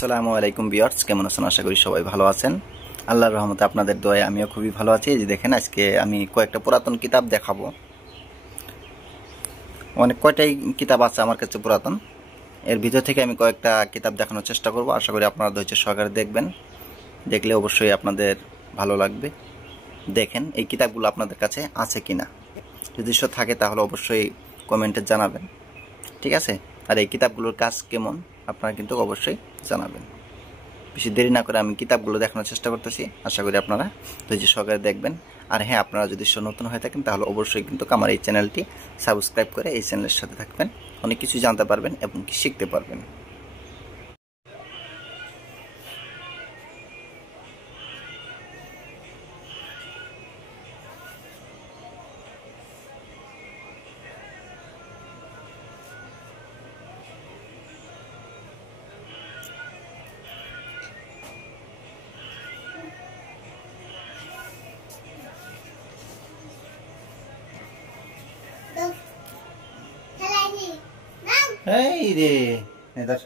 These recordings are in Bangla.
আসসালামু আলাইকুম ভিউয়ার্স, কেমন আছেন? আশা করি সবাই ভালো আছেন। আল্লাহর রহমতে আপনাদের দয়ায় আমিও খুবই ভালো আছি। এই যে দেখেন, আজকে আমি কয়েকটা পুরাতন কিতাব দেখাবো। অনেক কয়টাই কিতাব আছে আমার কাছে পুরাতন। এর ভিতর থেকে আমি কয়েকটা কিতাব দেখানোর চেষ্টা করব। আশা করি আপনারা ধৈর্য সহকারে দেখবেন। দেখলে অবশ্যই আপনাদের ভালো লাগবে। দেখেন এই কিতাবগুলো আপনাদের কাছে আছে কিনা। যদি থাকে তাহলে অবশ্যই কমেন্টে জানাবেন, ঠিক আছে? আর এই কিতাবগুলোর কাজ কেমন আপনারা কিন্তু অবশ্যই জানাবেন। বেশি দেরি না করে আমি কিতাবগুলো দেখানোর চেষ্টা করতেছি। আশা করি আপনারা ধৈর্য সহকারে দেখবেন। আর হ্যাঁ, আপনারা যদি নতুন হয়ে থাকেন তাহলে অবশ্যই কিন্তু আমার এই চ্যানেলটি সাবস্ক্রাইব করে এই চ্যানেলের সাথে থাকবেন। অনেক কিছু জানতে পারবেন এবং কি শিখতে পারবেন। এই রে এদার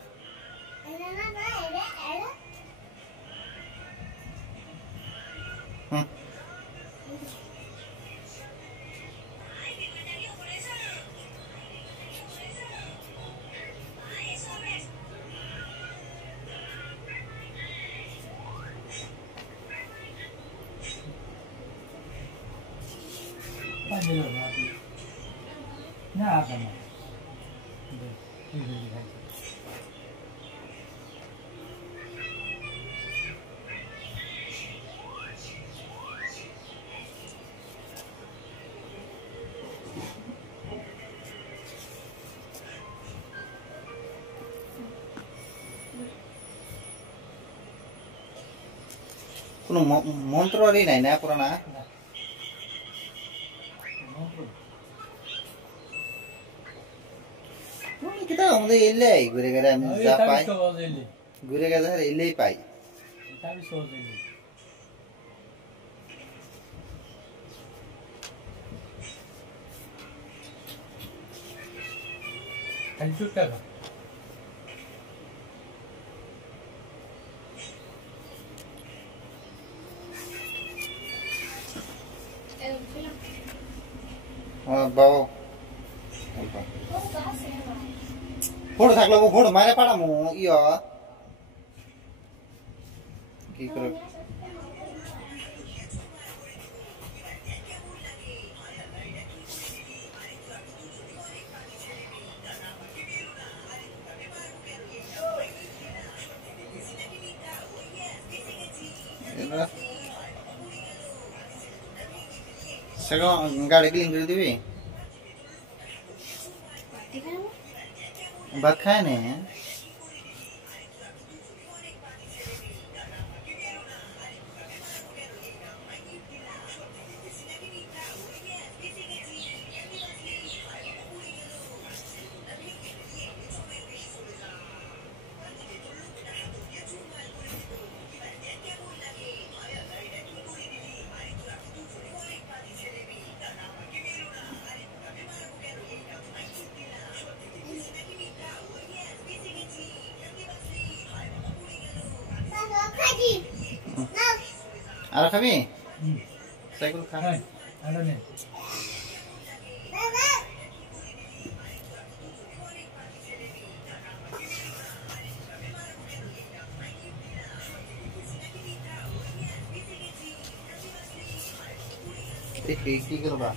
না কেন কোনো মন্ত্রই নাই না পুরানা কিতাব আমাদের এলেই ঘুরে গেলে আমি যা পাই ঘুরে গেলে এলেই পাই। বাবু ফোড় থাকলো ফোড় মারে পাড়ামো ইয়া কি করে গাড়ি ক্লিন করে দিবি? ভাত খায় না? আর খাবি? সাইকেল খা। কি করবা?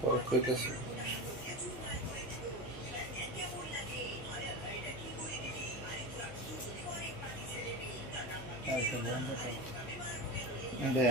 পরে কইতেছি এটা